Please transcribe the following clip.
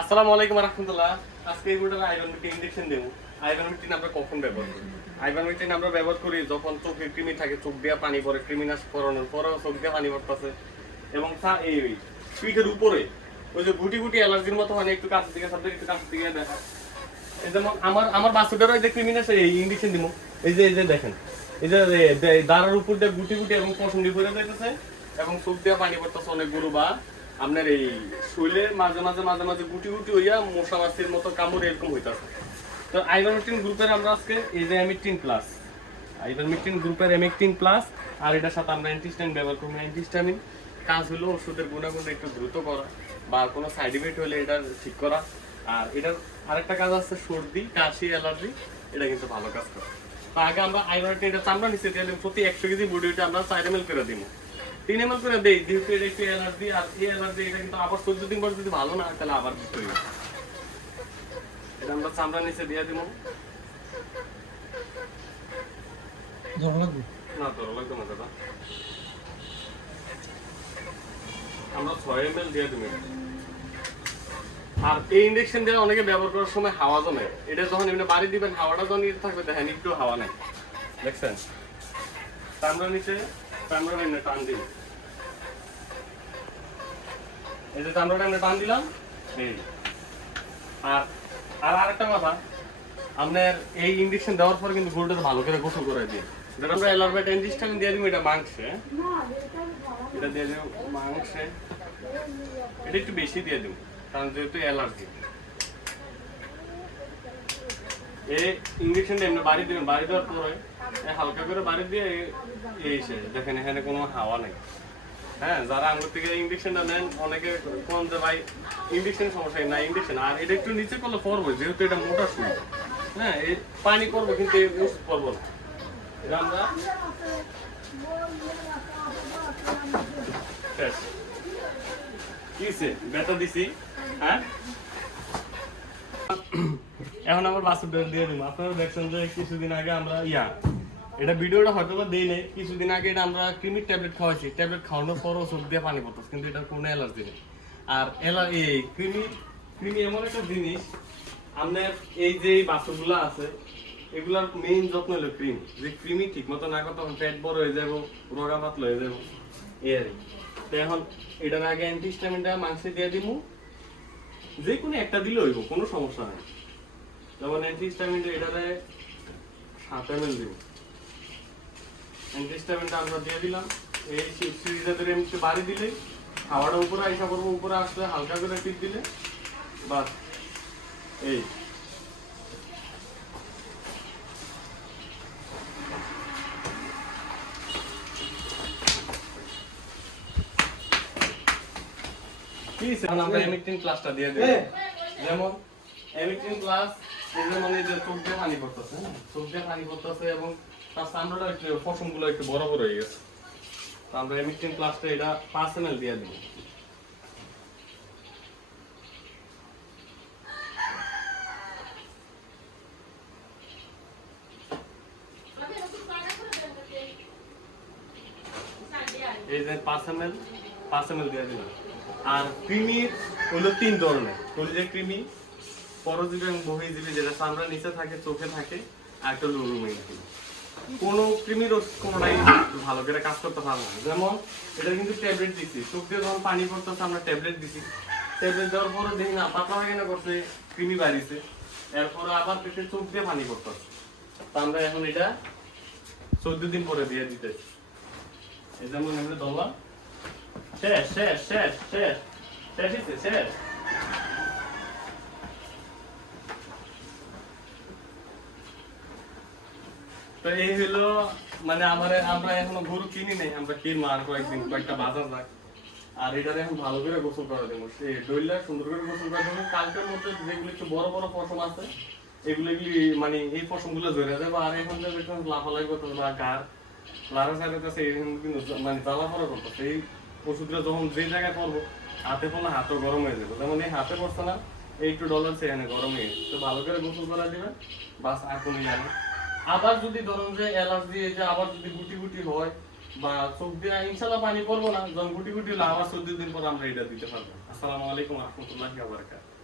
আসসালামু আলাইকুম রাহমাতুল্লাহ। আজকে এই ভিডিওতে আইভারমেকটিন ইনজেকশন দেব। আইভারমেকটিন আমরা কখন ব্যবহার করি? আইভারমেকটিন আমরা ব্যবহার করি যখন চোখে কৃমি থাকে, চোখ দিয়ে পানি পড়ে, কৃমিনাশ করানোর পরেও চোখ দিয়ে পানি পড়তেছে এবং এই পিঠের উপরে ওই যে গুটি গুটি অ্যালার্জির মতো হয় না, একটু কাছ থেকে সাবজেক্ট একটু কাছ থেকে দেখা। এই যেমন আমার বাচ্চাটারও এই যে কৃমিনাশ এই ইনজেকশন দিব। এই যে দেখেন, এই যে দাঁড়ার উপর দিয়ে গুটি গুটি এবং পশমটি পড়ে যাইতেছে এবং চোখ দিয়ে পানি পড়তেছে অনেক গরু বা আপনার এই শরীরের মাঝে মাঝে মাঝে মাঝে গুটি গুটি হইয়া মশা মাছির মতো কামড় এরকম হইতাছে। তো আইভারমেকটিন গ্রুপের আমরা আজকে এই যে এমিকটিন প্লাস, আইভারমেকটিন গ্রুপের এমিকটিন প্লাস আর এটার সাথে আমরা অ্যান্টিহিস্টামিন ব্যবহার করব। অ্যান্টিহিস্টামিন কাজ হলো ওষুধের গুণাগুণ একটু দ্রুত করা বা কোনো সাইড ইফেক্ট হলে এটা ঠিক করা। আর এটার আরেকটা কাজ আছে সর্দি, কাশি, অ্যালার্জি, এটা কিন্তু ভালো কাজ করে। তো আগে আমরা আইভারমেকটিন এটা চামড়া নিচে দিয়ে প্রতি 100 কেজি বডিটা আমরা 4 ml করে দিব। 3 ml করে দেই, যেহেতু এটা একটু অ্যালার্জি আর এই অ্যালার্জি এটা কিন্তু আবার 14 দিন পর যদি ভালো না হয় তাহলে আবার দিতে হবে। এটা আমরা চামড়া নিচে দিয়ে দিব। জ্বর লাগবে না তো লাগবে না দাদা, আমরা 6 ml দিয়ে দিব। আর এই ইনজেকশন দিয়ে অনেকে ব্যবহার করার সময় হাওয়া জমে, এটা যখন এমনি বাড়ি দিবেন হাওয়াটা যখন নিতে থাকবে দেখেন একটু হাওয়া নেই, দেখছেন? চামড়া নিচে চামড়া এমনি টান দিন, এই যে চামড়াটা এমনি টান দিলাম এই। আর আরেকটা কথা, আপনার এই ইনজেকশন দেওয়ার পর কিন্তু গরুটাকে ভালো করে গোসল করে দিয়ে, যেটা আমরা অ্যালার্বেট অ্যান্টিহিস্টামিন দিয়ে দিব, এটা মাংসে, এটা দিয়ে দিব মাংসে, এটা একটু বেশি দিয়ে দিব কারণ যেহেতু অ্যালার্জি। এই ইনজেকশনটা এমনি বাড়ি দিবেন, বাড়ি দেওয়ার পরে হালকা করে বাড়ি দিয়ে এই শেষ। দেখেন এখানে কোনো হাওয়া নেই। হ্যাঁ, যারা আঙ্গুর থেকে ইনজেকশনটা নেন অনেকে কোন যে ভাই ইনজেকশন সমস্যা না, ইনজেকশন আর এটা একটু নিচে করলে পড়বো, যেহেতু এটা মোটা সুই। হ্যাঁ, এই পানি করবো কিন্তু ওষুধ পড়বো না। এটা আমরা শেষ কিসে ব্যথা দিছি। হ্যাঁ, এখন আমার বাসুর দিয়ে দিব। আপনারা দেখছেন যে কিছুদিন আগে আমরা এটা ভিডিওটা হয়তো বা দেই নাই, কিছুদিন আগে এটা আমরা ক্রিমির ট্যাবলেট খাওয়াইছি। ট্যাবলেট খাওয়ানোর পরও চোখ দিয়ে পানি পড়তেছে, কিন্তু এটার কোনো অ্যালার্জি নেই। আর এই ক্রিমি এমন একটা জিনিস, আপনার এই যে বাসুরগুলো আছে এগুলার মেইন যত্ন হলো ক্রিম। যে ক্রিমি ঠিক মতো না করতে পেট বড় হয়ে যাবো, রোগা পাতলা হয়ে যাবো এই আর কি। তো এখন এটার আগে অ্যান্টিহিস্টামিনটা মাংসে দিয়ে দিব, যে কোনো একটা দিলে হইব, কোনো সমস্যা নেই। যেমন অ্যান্টিহিস্টামিনটা এটাতে 7 ml দিব। অ্যান্টিহিস্টামিনটা আমরা দিয়ে দিলাম, এই সিরিজটা ধরে এমনি বাড়ি দিলে হাওয়াটা উপরে আইসা পড়বো, উপরে আসলে হালকা করে টিপ দিলে বাস এই। এখন আমরা এমিকটিন প্লাসটা দিয়ে দেব। যেমন এমিকটিন প্লাস যেমন এই যে চোখ দিয়ে পানি পড়তেছে, চোখ দিয়ে পানি পড়তেছে এবং তার চামড়াটা একটু পশমগুলো একটু বড় বড় হয়ে গেছে। তো আমরা এমিকটিন প্লাসটা এটা 5 ml দিয়ে দিব। এই যে 5 ml দিয়ে দিলাম। আর ক্রিমির হলো 3 ধরনের, কলিজা ক্রিমি, পরজীবী এবং বহির্জীবী, যেটা চামড়ার নিচে থাকে, চোখে থাকে, আর একটা হলো রুমেইন ক্রিমি। কোনো ক্রিমির কোনোটাই ভালো করে কাজ করতে পারবে না। যেমন এটা কিন্তু ট্যাবলেট দিচ্ছি, চোখ দিয়ে যখন পানি পড়তেছে আমরা ট্যাবলেট দিচ্ছি, ট্যাবলেট দেওয়ার পরে দেখি না পাতলা হয়ে গেলে করছে, ক্রিমি বাড়িছে, এরপরে আবার পেটে চোখ দিয়ে পানি পড়তেছে। তো আমরা এখন এটা 14 দিন পরে দিয়ে দিতেছি। এই যেমন এমনি ধরলাম, শেষ শেষ শেষ শেষ শেষ হয়েছে শেষ। তো এই হলো মানে আমরা এখনো গরু কিনি নাই, আমরা কিনবো আর কয়েকদিন, কয়েকটা বাজার যাক। আর এটারে এখন ভালো করে গোসল করে দেবো, সেই ডইলা সুন্দর করে গোসল করে দেবো। কালকের মধ্যে যেগুলো একটু বড় বড় পশম আছে এগুলো মানে এই পশমগুলো ধরে যাবে। আর এখন যে লাফালাই করতেছে বা গার লাড়া চালাতেছে, কিন্তু মানে জ্বালা পড়া করতেছে। এই ওষুধটা যখন যে জায়গায় পড়বো হাতে পড়লে হাতও গরম হয়ে যাবে। যেমন এই হাতে পড়ছে না, এই একটু ডলার সেখানে গরম হয়ে গেছে। তো ভালো করে গোসল করা দিবেন, বাস আর কোনো জানে। আবার যদি ধরুন যে অ্যালার্জি, যে আবার যদি গুটি গুটি হয় বা চোখ দিয়ে ইনশাল্লাহ পানি পড়বো না, যখন গুটি গুটি হলো আবার 14 দিন পর আমরা এটা দিতে পারবো। আসসালামু আলাইকুম ওয়া রাহমাতুল্লাহি ওয়া বারাকাতুহু।